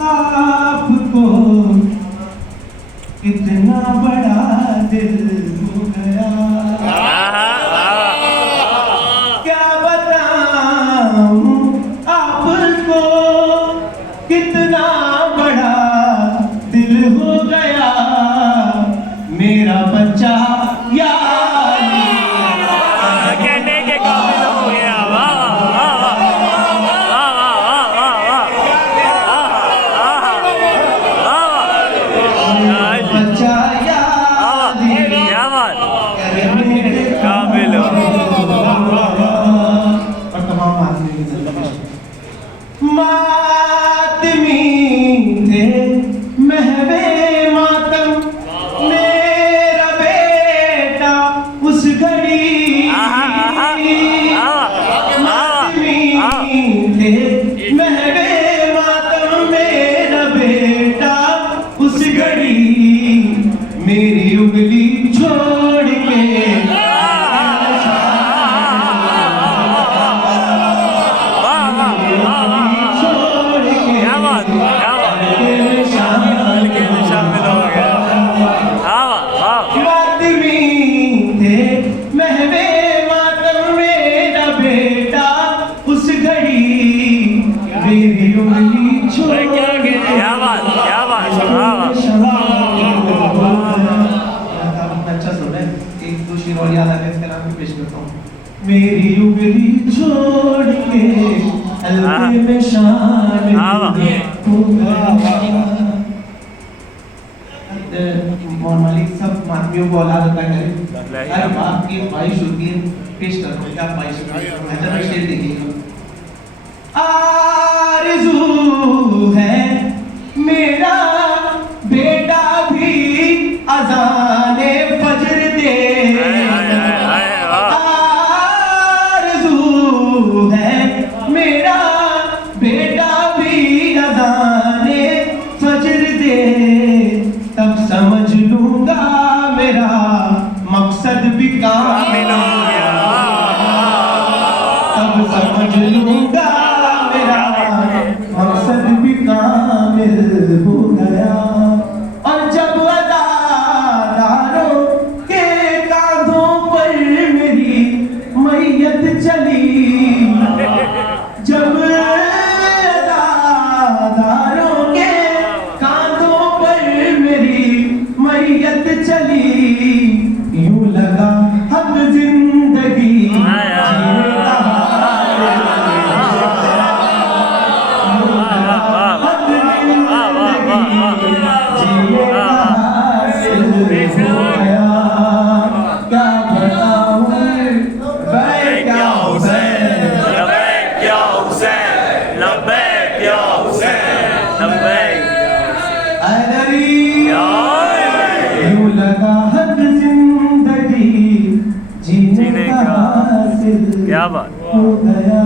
आपको इतना बड़ा दिल हो गया, क्या बताऊं आपको कितना बड़ा दिल हो गया, मेरा बच्चा मातमी थे महवे मातम, मेरा बेटा उस घड़ी मातमी थे महवे मातम, मेरा बेटा उस घड़ी मेरी उंगली छोड़ के और याद आ गया, इसका नाम भी पेश करता हूँ। मेरी उंगली छोड़ के हल्के में शान मोहन मालिक सब मातमियों को औलाद अता करे। अरे बाप की ख्वाहिश होती है, पेश करता हूँ। क्या ख्वाहिश होती है? शेर देखिएगा। आरज़ू है मेरा बेटा भी अज़ाने फज्र दे, मेरा बेटा भी अज़ाने फज्र दे, तब समझ लूंगा मेरा मकसद भी कामिल हो गया, तब समझ लूंगा मेरा मकसद भी कामिल हो गया। और जब अज़ादारों के कांधों पर मेरी मैयत चली, जब अज़ादारों के कांधों पर मेरी मैयत चली, यूं लगा हक जिंदगी क्या बात हो गया।